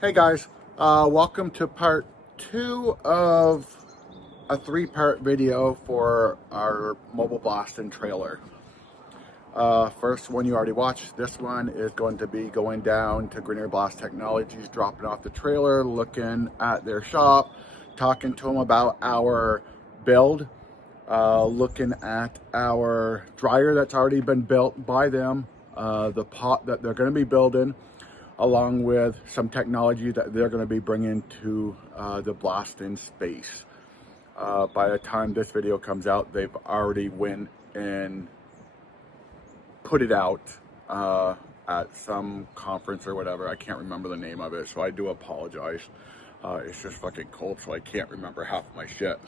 Hey guys, welcome to part 2 of a 3-part video for our mobile blasting trailer. First one you already watched. This one is going to be going down to Greener Blast Technologies, dropping off the trailer, looking at their shop, talking to them about our build, looking at our dryer that's already been built by them, the pot that they're going to be building, along with some technology that they're going to be bringing to the blasting space. By the time this video comes out, they've already went and put it out at some conference or whatever. I can't remember the name of it, so I do apologize. It's just fucking cold, so I can't remember half of my shit.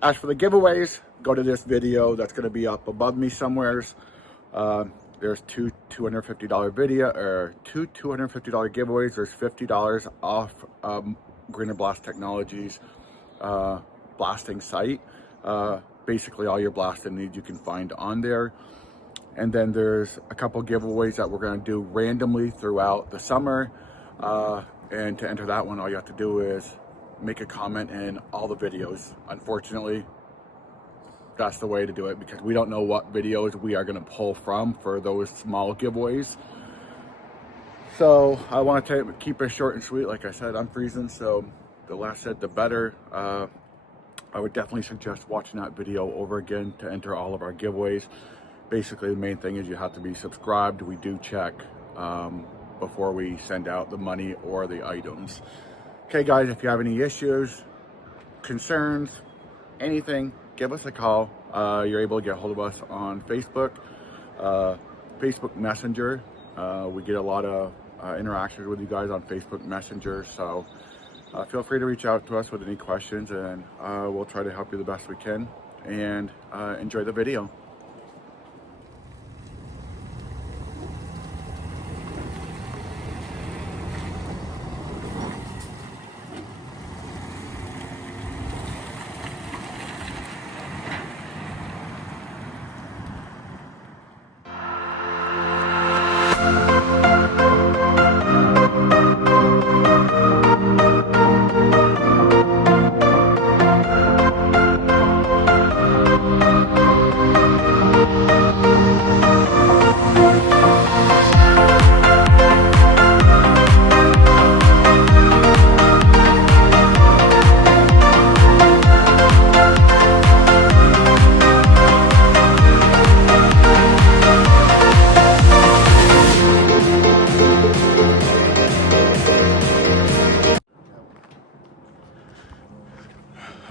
As for the giveaways, go to this video that's going to be up above me somewheres. There's two $250 video, or two $250 giveaways. There's $50 off Greener Blast Technologies blasting site. Basically all your blasting needs you can find on there. And then there's a couple giveaways that we're going to do randomly throughout the summer. And to enter that one, all you have to do is make a comment in all the videos. Unfortunately, that's the way to do it, because we don't know what videos we are going to pull from for those small giveaways. So I want to keep it short and sweet. Like I said, I'm freezing, so the less said the better. I would definitely suggest watching that video over again to enter all of our giveaways. Basically, the main thing is you have to be subscribed. We do check before we send out the money or the items. Okay guys, if you have any issues, concerns, anything, give us a call. You're able to get a hold of us on Facebook, Facebook Messenger. We get a lot of interactions with you guys on Facebook Messenger, so feel free to reach out to us with any questions, and we'll try to help you the best we can. And enjoy the video.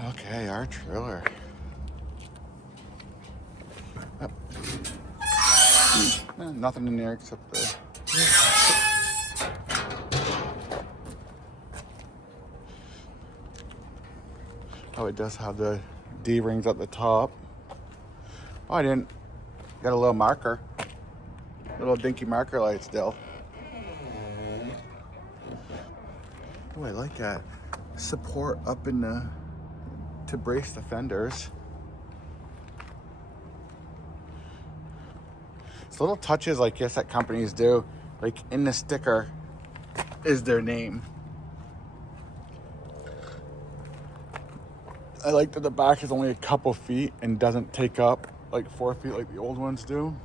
Okay, our trailer. Nothing in there except the... Oh, it does have the D-rings at the top. Oh, I didn't. Got a little marker. Little dinky marker light still. Oh, I like that. Support up in the... to brace the fenders. It's little touches like this that companies do. Like in the sticker is their name. I like that the back is only a couple feet and doesn't take up like 4 feet like the old ones do.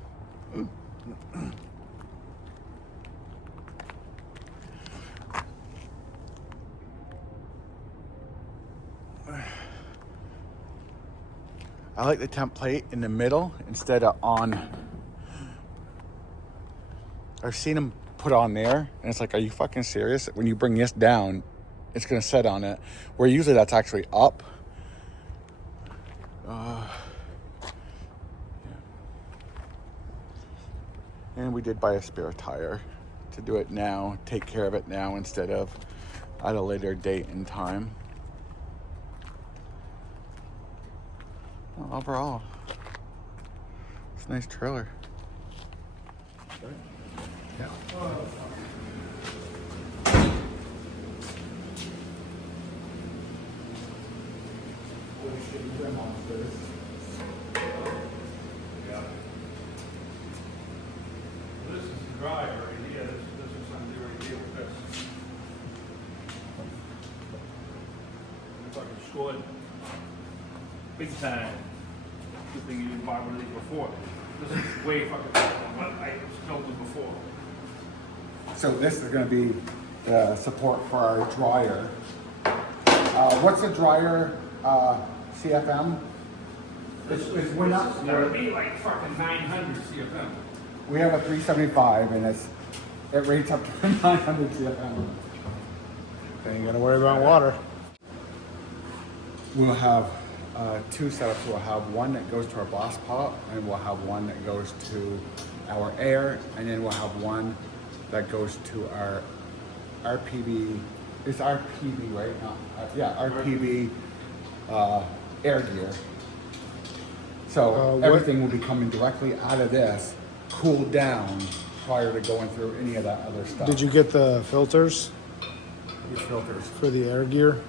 I like the template in the middle instead of on. I've seen them put on there and it's like, are you fucking serious? When you bring this down, it's gonna set on it. Where usually that's actually up. Yeah. And we did buy a spare tire to do it now, take care of it now instead of at a later date and time. Well, overall, it's a nice trailer. Yeah. This is the dryer right here. This is some deal with this. fucking scored big time. Good thing you didn't buy one of these before. This is way fucking better than what I filled with before. So this is going to be the support for our dryer. What's the dryer CFM? It's gonna be like fucking 900 CFM. We have a 375 and it rates up to 900 CFM. Ain't gotta worry about water. We'll have two setups. We'll have one that goes to our blast pot, and we'll have one that goes to our air, and then we'll have one that goes to our RPB. It's RPB, right? RPB air gear. So everything will be coming directly out of this, cooled down prior to going through any of that other stuff. Did you get the filters Which filters? for the air gear?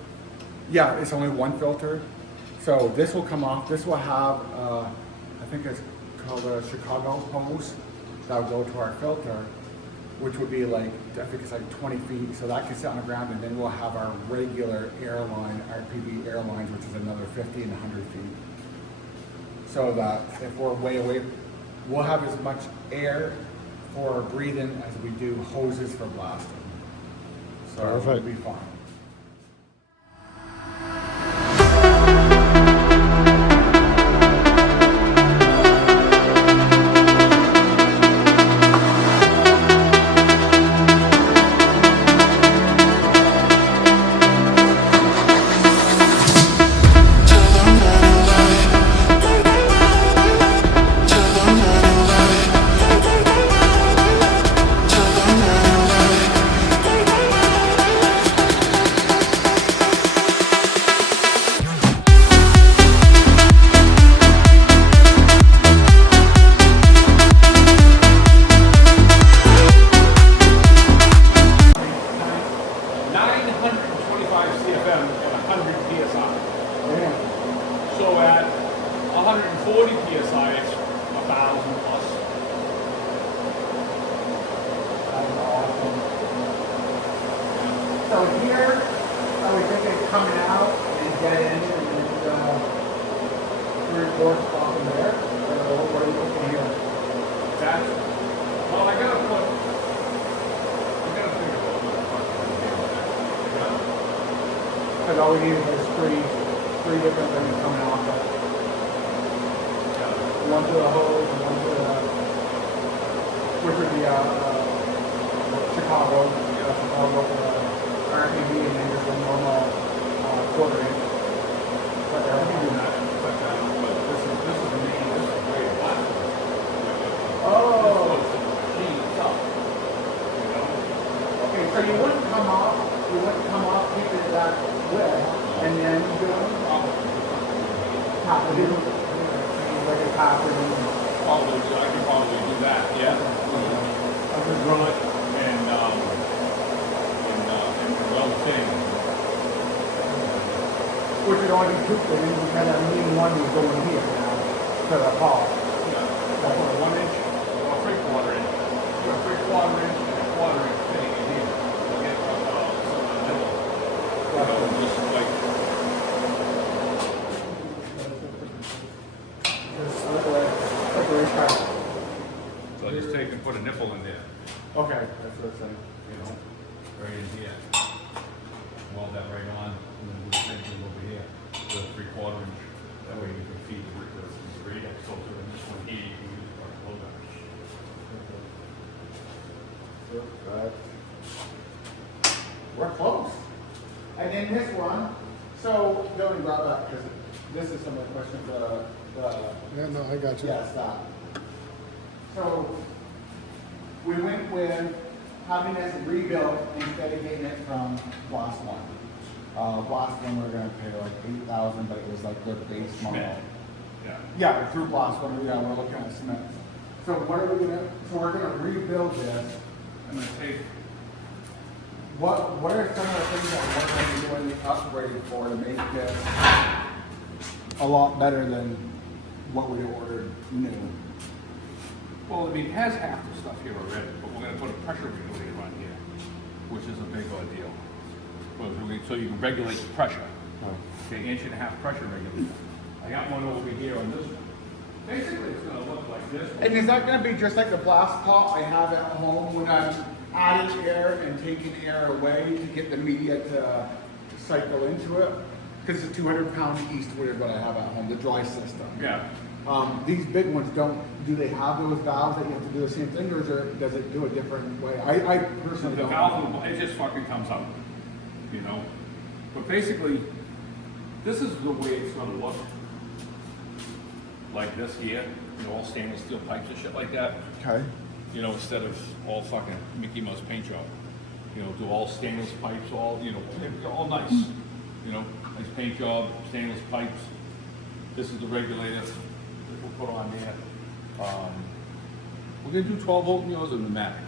Yeah, it's only one filter. So this will come off. This will have, I think it's called a Chicago hose that will go to our filter, which would be like, I think it's like 20 feet. So that can sit on the ground, and then we'll have our regular airline, RPB airlines, which is another 50 and 100 feet. So that if we're way away, we'll have as much air for breathing as we do hoses for blasting. So Perfect. it'll be fine. So at 140 psi, it's 1,000 plus. That's awesome. So here, I would think it's coming out and get in, and then 3 or 4 spots in there. So what are you looking here? That's, well, I gotta figure out what the fuck I'm doing. Because all we need is three different things coming off of it. One to the hose, and one to the, which would be Chicago, RPB, and then just a normal quarter inch. But I can do that, but this is the main, this is the way it lasts. Oh. Machine itself. You know? Okay, so you wouldn't come off, keep it that width, and then do top it in, like a top it in. Probably, I can probably do that, yeah. I could run it and well thin. Which would only be 2 things, because I mean one would go in here now, to the pole. Yeah, I put a 1 inch or a 3/4 inch. You got a 3/4 inch and a 1/4 inch thing in here. You get something in the middle. You know, just like. So just take and put a nipple in there, Okay, that's what I'm saying. you know, right in here. Weld that right on, and then do the same thing over here. The 3/4 inch. That way you can feed the radial filter, and this one here you can use for a closer. We're close. And then this one, so Billy brought up, because this is some of the questions, Yeah, no, I got you. yeah, stop. So we went with having this rebuilt instead of getting it from Blast One. Blast One, we're gonna pay like 8,000, but it was like their base model. Yeah. Yeah, through Blast One, yeah, we're looking at cement. So what are we gonna, so we're gonna rebuild this. I'm gonna take. What are some of the things that we're going to be doing the upgrade for to make this a lot better than what we ordered new? Well, I mean, it has half the stuff here already, but we're gonna put a pressure regulator on here, which is a big ordeal. So you can regulate the pressure. Okay, 1.5-inch pressure regulator. I got one over here on this one. Basically, it's gonna look like this one. And is that going to be just like the blast pot I have at home when I'm adding air and taking air away to get the media to cycle into it? Because it's a 200-pound Eastwood is what I have at home, the dry system. Yeah. These big ones do they have those valves that you have to do the same thing, or does it do a different way? I personally The don't. valve, it just fucking comes out, you know? But basically, this is the way it's gonna look. Like this here, you know, all stainless steel pipes and shit like that. Okay. You know, instead of all fucking Mickey Mouse paint job. You know, do all stainless pipes, all, you know, all nice. You know, nice paint job, stainless pipes. This is the regulator that we'll put on there. We're gonna do 12-volt yours or pneumatic?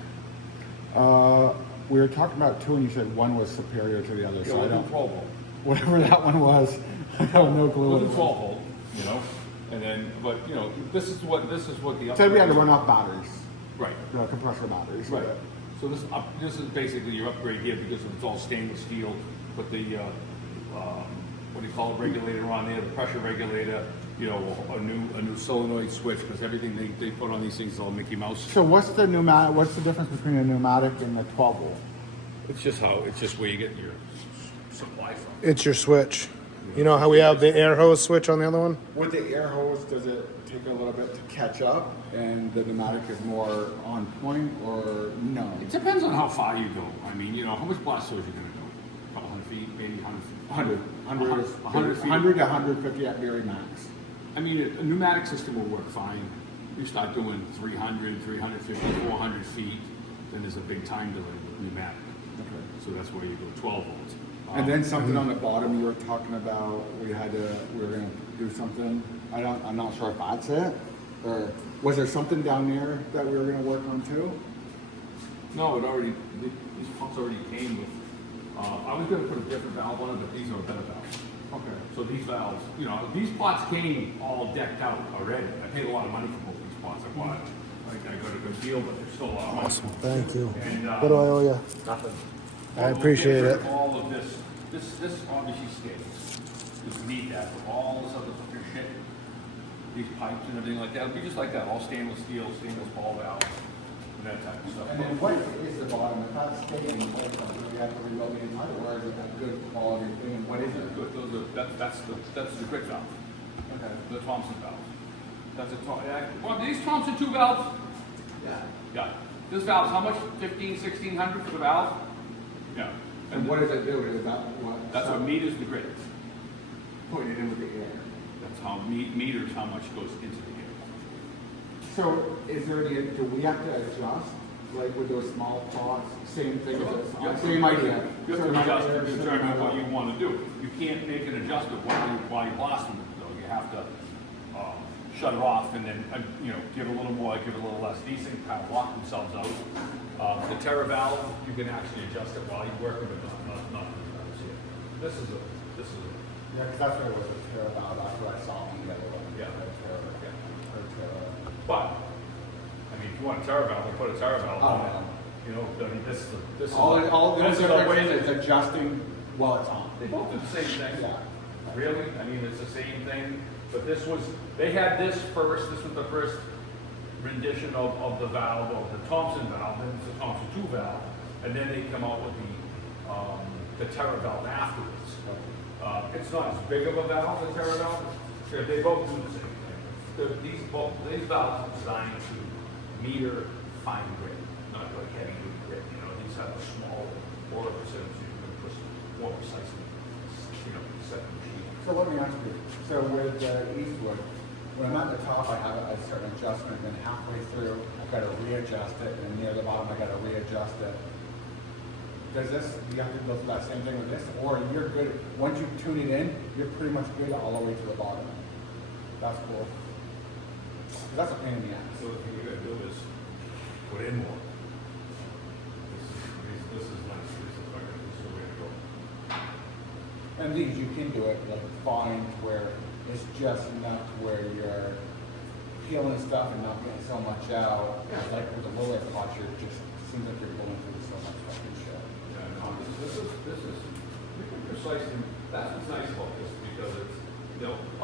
We were talking about two, and you said one was superior to the other. Yeah, So I we'll do don't. 12-volt. Whatever that one was, I have no clue. We'll What do it was. 12-volt, you know? And then, but, you know, this is what the So we had to run off batteries, Right. the compressor batteries. Right. So this is basically your upgrade here because it's all stainless steel. Put the what do you call it, regulator on there, the pressure regulator. You know, a new solenoid switch because everything they put on these things is all Mickey Mouse. So what's the pneumatic? What's the difference between a pneumatic and a 12 volt? It's just where you get your supply from. It's your switch. You know how we have the air hose switch on the other one? With the air hose, does it take a little bit to catch up, and the pneumatic is more on point, or no? It depends on how far you go. I mean, you know, how much blast are you going to do? A couple hundred feet, maybe 100 100 feet. 100 to 150 at very max. I mean, a pneumatic system will work fine. You start doing 300, 350, 400 feet, then there's a big time delay with pneumatic. Okay. So that's where you go 12 volts. And then something on the bottom you were talking about. We were gonna do something. I'm not sure if that's it, or was there something down there that we were gonna work on too? No, these pumps already came with, I was going to put a different valve on it, but these are better valves. Okay. So these valves, you know, these pots came all decked out already. I paid a lot of money for both these pots. I bought, I got a good deal, but they're still a lot of money. Awesome. Thank you. And, What do I owe you? Nothing. I appreciate it. All of this obviously stays. Just need that, but all this other fucking shit, these pipes and everything like that, it'll be just like that, all stainless steel, stainless ball valves, and that type of stuff. And then what is the bottom? If that's staying in place, do we have to rebuild the entire, or is it a good quality thing? And what is it? That's the grit valve, Okay. the Thompson valve. That's a well, these Thompson 2 valves. Yeah. Yeah. This valve's how much? 1,600 for the valve. Yeah. And what does it do? Is that what? That's what meters the grit. Putting it in with the air. That's how meters how much goes into the air. So is there any, do we have to adjust, like with those small pots, same thing as this? Same idea? You have to adjust to determine what you want to do. You can't make an adjustment while you're blasting it, though. You have to shut it off and then, you know, give a little more, give a little less. These things kind of lock themselves out. The Terra valve, you can actually adjust it while you're working with it. Not this is a. Yeah, because that's what it was, a Terra valve. That's what I saw on the other one. Yeah. Terra. But, I mean, if you want a Terra valve, we'll put a Terra valve on it. Oh. You know, I mean, this is All the this is a way difference that is adjusting while it's on. they both do the same thing. Yeah. Really? I mean, it's the same thing, but they had this first, this was the first rendition of the valve, of the Thompson valve, then it's the Thompson 2 valve, and then they come out with the Terra valve afterwards. It's not as big of a valve, the Terra valve, they both do the same thing. These valves are designed to meter fine grit, not like heavy duty grit, you know, these have a small oil percentage, you can push more precisely, you know, set the machine. So let me ask you, so with Eastwood, when I'm at the top, I have a certain adjustment, then halfway through, I've got to readjust it, and near the bottom, I got to readjust it. Does this, do you have to go through that same thing with this, or you're good, once you tune it in, you're pretty much good all the way to the bottom? That's cool. 'Cause that's a pain in the ass. So what you're gonna do is put in more. This is nice, this is the way to go. And these, you can do it like fine to where it's just enough to where you're peeling stuff and not getting so much out. Like with the roller pot, you're just, seems like you're going through so much fucking shit. Yeah, no, this is, we can precisely, that's what's nice about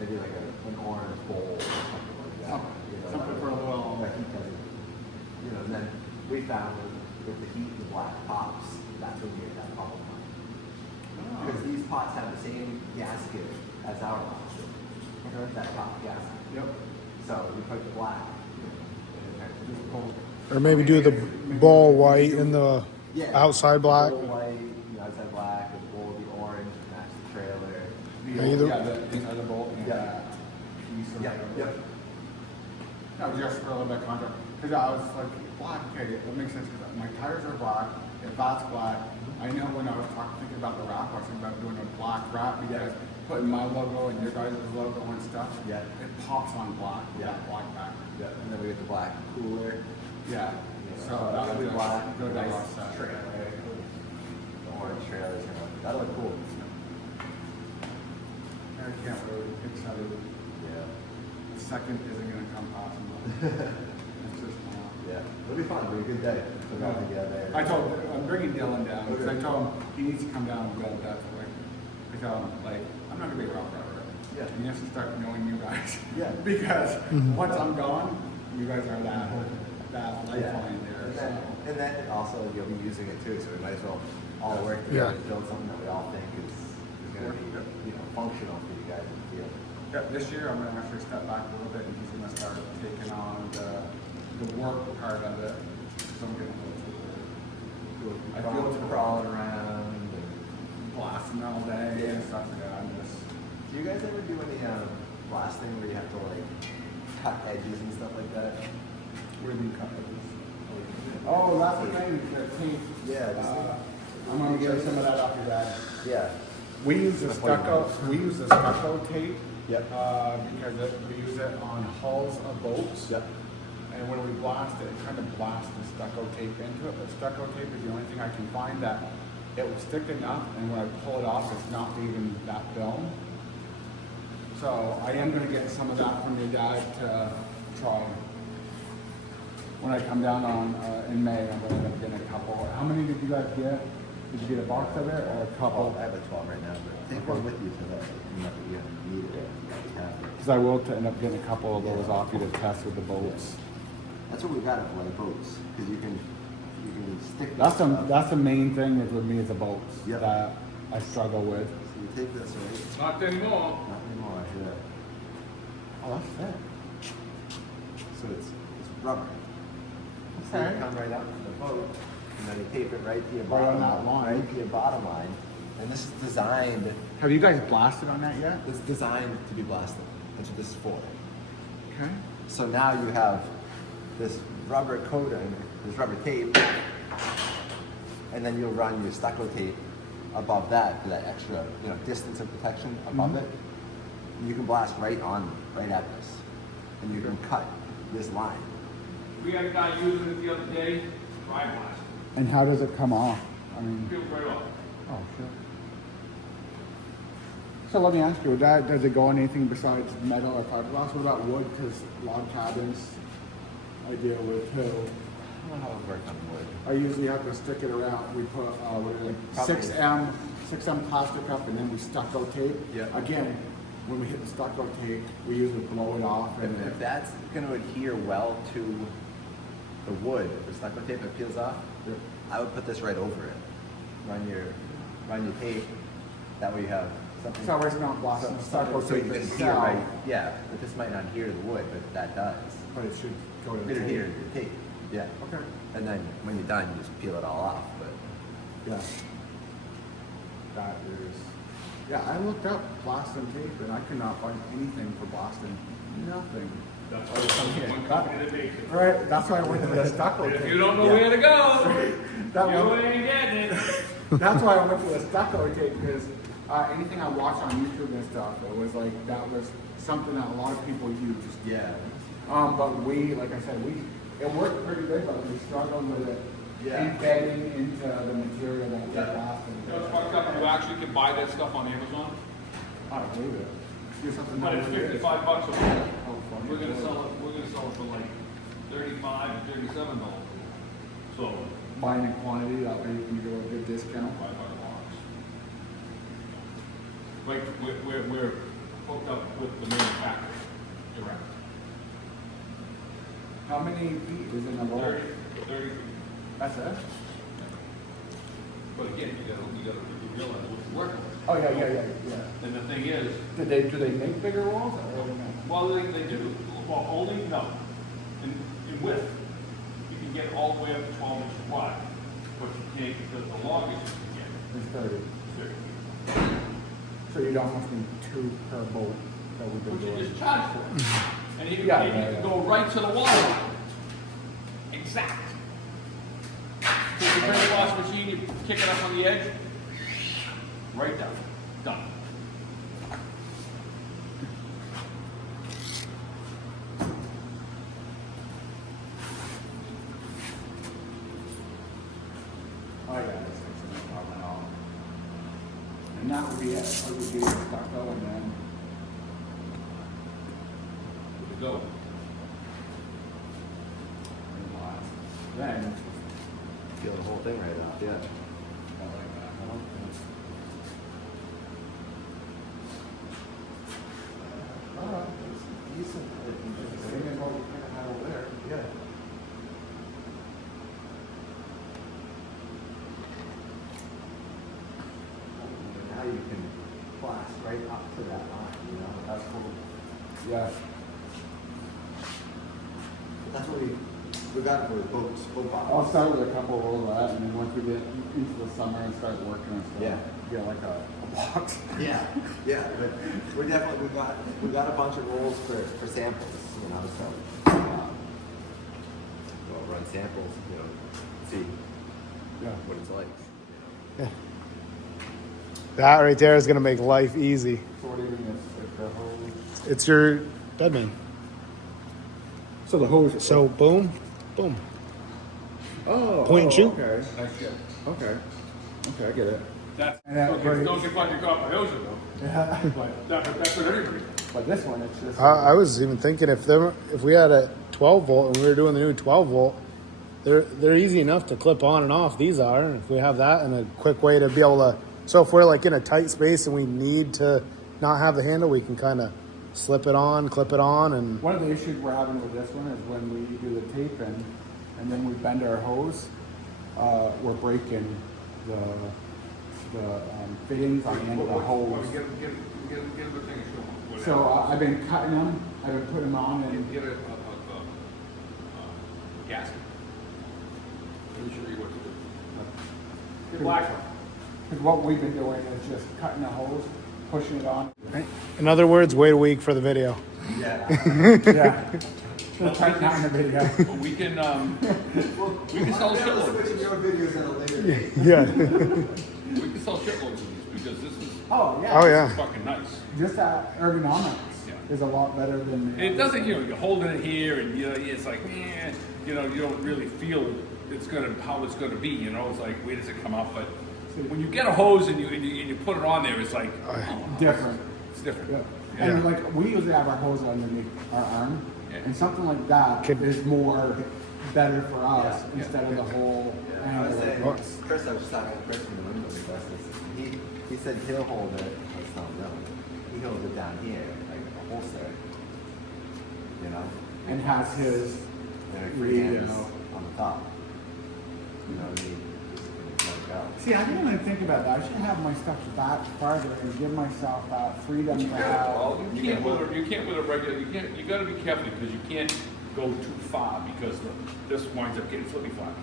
maybe like an orange bowl or something like that. Something for a little. That heat doesn't, and then we found with the heat and black pops, that's when we get that problem. Because these pots have the same gasket as our pots. Okay. That top gasket. Yep. So we put the black. Or maybe do the bowl white and the Yeah. outside black. Bowl white, outside black, and bowl of the orange, match the trailer. The other bolt. And Yeah. piece of Yep. it. Yep. No, just for a little bit of contrast. Because I was like, black, okay, it makes sense because my tires are black. If that's black, I know when I was thinking about the wrap, I was thinking about doing a black wrap because putting my logo and your guys' logo and stuff, Yeah. it pops on black with Yeah. that black back. Yeah. And then we get the black cooler. Yeah. So that'll that be was black. good. Nice Nice trailer. The orange trailers. That'll look cool. I can't really excited. Yeah. The second isn't going to come possible. It's just not. Yeah. It'll be fun. It'll be a good day. We'll go together. I'm bringing Dylan down because I told him he needs to come down and build that way. I tell him, like, I'm not going to be around forever. Yeah. He has to start knowing you guys. Yeah. Because once I'm gone, you guys are that lifeline there. And then also you'll be using it too, so we might as well all work together to build something that we all think is going to be functional for you guys in the field. Yeah, this year I'm going to actually step back a little bit and he's going to start taking on the work part of it. So I'm going to I feel it's crawling around and blasting all day and stuff like that. I'm just. do you guys ever do any blasting where you have to like cut edges and stuff like that? Where do you cut those? Oh, that's the thing, the tape. Yeah, I'm gonna get some of that off your bag. Yeah. We use the stucco. We use the stucco tape. Yep. Because we use it on hulls of boats. Yep. And when we blast it, it kind of blasts the stucco tape into it. But stucco tape is the only thing I can find that it will stick enough, and when I pull it off, it's not leaving that film. So I am going to get some of that from your dad to try. When I come down in May, I'm going to end up getting a couple. How many did you guys get? Did you get a box of it or a couple? I have a 12 right now, but take one with you so that you need it. Because I will end up getting a couple of those off you to test with the boats. That's what we got for the boats, because you can stick. That's the main thing with me is the boats Yep. that I struggle with. So you take this, right? Not anymore. Not anymore. Yeah. Oh, that's it. So it's rubber. So Okay. you come right up to the boat, and then you tape it right to your Right on bottom that line. right to your bottom line. And this is designed. Have you guys blasted on that yet? It's designed to be blasted. That's what this is for. Okay. So now you have this rubber coating, this rubber tape, and then you'll run your stucco tape above that for that extra, distance of protection above it. And you can blast right at this, and you can cut this line. We had a guy using it the other day, dry blast. And how does it come off? I mean, Feels right off. oh, sure. So let me ask you, does it go on anything besides metal or fiberglass? What about wood? Because log cabins I deal with too. I don't know how it works on wood. I usually have to stick it around. We put Probably. 6M plastic up, and then we stucco tape. Yeah. Again, when we hit the stucco tape, we usually blow it off. And If that's going to adhere well to the wood, if the stucco tape it peels off, I would put this right over it. Run your tape. That way you have something. so it's not blasting the stucco So you tape can adhere itself, right. Yeah, but this might not adhere to the wood, but that does. but it should go to the It tape. adheres to the tape. Yeah. Okay. And then when you're done, you just peel it all off. But Yeah. That is. Yeah, I looked up Boston tape and I could not find anything for Boston. Nothing. That's why there's one company that makes it. Right, that's why I went to the stucco If tape. you don't know where to go, That you one- ain't getting it. That's why I went to the stucco tape because anything I watched on YouTube and stuff, it was like that was something that a lot of people used. yeah. But we, like I said, it worked pretty good, but we struggled with it Yeah. embedding into the material that we blasted. You know what's fucked up? You actually can buy that stuff on Amazon, I believe it. Do something but it's that it is. $55 a month. Oh, fuck. We're gonna sell it for like $35 to $37. So, Buying in quantity, that way you can do a good discount. $500. Like, we're hooked up with the manufacturer direct. How many feet is in the roll? 30 feet. That's it? But again, you realize what you're working with. Oh, yeah. And the thing is, Do they make bigger rolls? Or no? well, they do, well, only, no, in width, you can get all the way up to 12 inches wide, but you can't, because the longest you can It's 30. get is 30 feet. So you'd almost need 2 per boat that we've been Which you doing. just charge for. And you Yeah, can yeah. go right to the water line. Exact. So you bring the wash machine, you kick it up on the edge, right down, done. Oh, yeah, that's fixing no problem at all. And that would be it. It would be stucco and then. Good to go. Then. Peel the whole thing right off, yeah. I like that. It's decent. Same as what we kind of had over there. Yeah. Now you can blast right up to that line, you know, that's cool. Yeah. That's what we got for the boat I'll box. start with a couple of rolls of that, and then once we get into the summer and start working and stuff, Yeah. get like a box. Yeah, yeah, but we're definitely, we got a bunch of rolls for samples, you know, so, we'll run samples, you know, see Yeah. what it's like. That right there is gonna make life easy. So what do you mean, it's the hose? It's your bedman. So the hose. So boom, boom. Oh. Point and shoot. Okay. Nice shit. Okay. Okay, I get it. That's, And that don't breaks. get fun your copper hose though. Yeah. But that's what everybody does. But this one, it's just. I was even thinking if we had a 12 volt and we were doing the new 12 volt, they're easy enough to clip on and off. These are, and if we have that and a quick way to be able to. So if we're like in a tight space and we need to not have the handle, we can kind of slip it on, clip it on, and One of the issues we're having with this one is when we do the tape in and then we bend our hose, we're breaking the fittings on the end of the hose. Get the thing and show them. So I've been cutting them, I've been putting them on, and Get a gasket. Let me show you what to do. Get black one. because what we've been doing is just cutting the hose, pushing it on. in other words, wait a week for the video. Yeah. Yeah. We'll tighten out in the video. But we can sell a shitload of Switching these. your videos at a later date. Yeah. We can sell shitloads of these because this is Oh, yeah. Oh yeah. fucking nice. Just that ergonomics Yeah. is a lot better than. And it doesn't, you're holding it here and, it's like, you don't really feel how it's gonna be, it's like, where does it come up? But when you get a hose and you put it on there, it's like, Different. it's different. Yeah. Yeah. And like we usually have our hose underneath our arm, Yeah. and something like that Could- is more better for us Yeah. instead of the whole. I was saying, angle. Chris, I was just talking to Chris from the window business. He said he'll hold it. I was telling him, he holds it down here, like a holster, And has his. and free Yeah. hands on the top. You know what I mean? Just let it go. See, I didn't even think about that. I should have my stuff back farther and give myself that freedom to have. Well, you can't with a regular, you gotta be careful because you can't go too far because this winds up getting flippy floppy,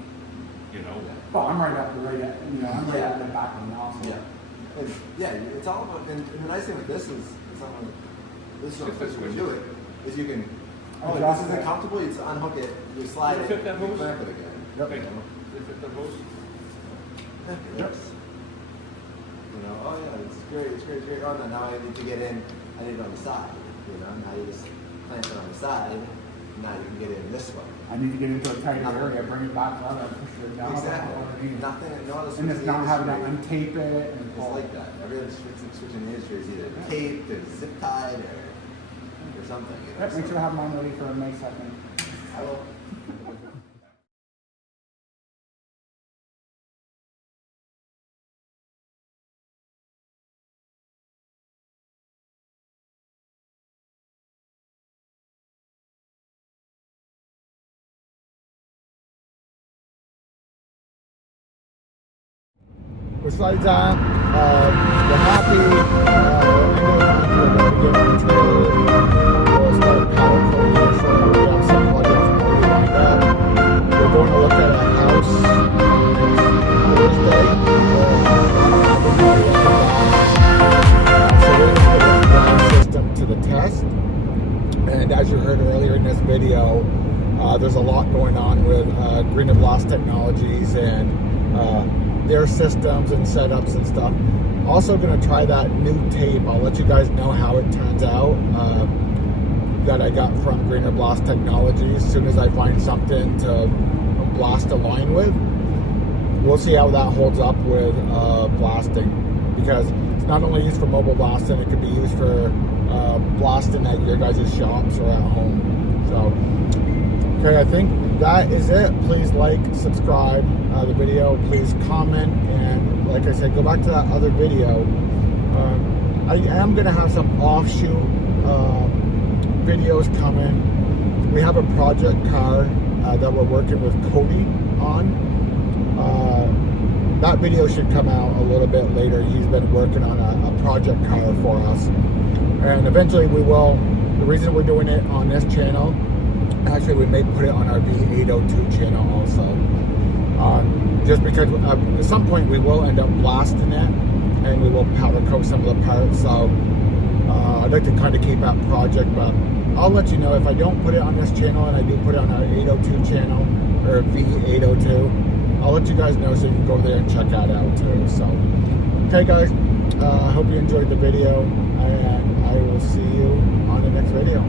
Well, I'm right up the right, I'm right at the back of the nozzle. Yeah. And, yeah, it's all about, and the nice thing with this is, something, this is If it's what you do it, is you can, oh, if Adjust this isn't it. comfortable, you just unhook it, you slide it, Fit that you hose? clamp it again. Yep. They fit the hose? Yeah, it Yep. works. Oh yeah, it's great. Oh, no, now I need to get in, I need it on the side, now you just clamp it on the side, now you can get in this way. I need to get into a tighter area, bring it back up, and push it down. Exactly. Nothing, no other And it's switch in the not having to industry untape it and is pull. like that. Every other switch in the industry is either taped or zip tied or something. Yep, make sure I have mine ready for May 2nd. I will. besides that, we're happy. We're getting the trailer. We'll start powder coating it shortly. We have some projects already lined up. We're going to look at a house next Thursday. So we're going to put this ground system to the test. And as you heard earlier in this video, there's a lot going on with Green and Blast Technologies and their systems and setups and stuff. Also going to try that new tape. I'll let you guys know how it turns out that I got from Green and Blast Technologies. As soon as I find something to blast a line with, we'll see how that holds up with blasting, because it's not only used for mobile blasting, it could be used for blasting at your guys' shops or at home. So, okay, I think that is it. Please like, subscribe the video, please comment, and like I said, go back to that other video. I am going to have some offshoot videos coming. We have a project car that we're working with Cody on. That video should come out a little bit later. He's been working on a project car for us, and eventually we will. The reason we're doing it on this channel, actually we may put it on our V802 channel also, just because at some point we will end up blasting it and we will powder coat some of the parts. So I'd like to kind of keep that project, but I'll let you know if I don't put it on this channel and I do put it on our 802 channel or V802. I'll let you guys know so you can go there and check that out too. So, okay guys, I hope you enjoyed the video, and I will see you on the next video.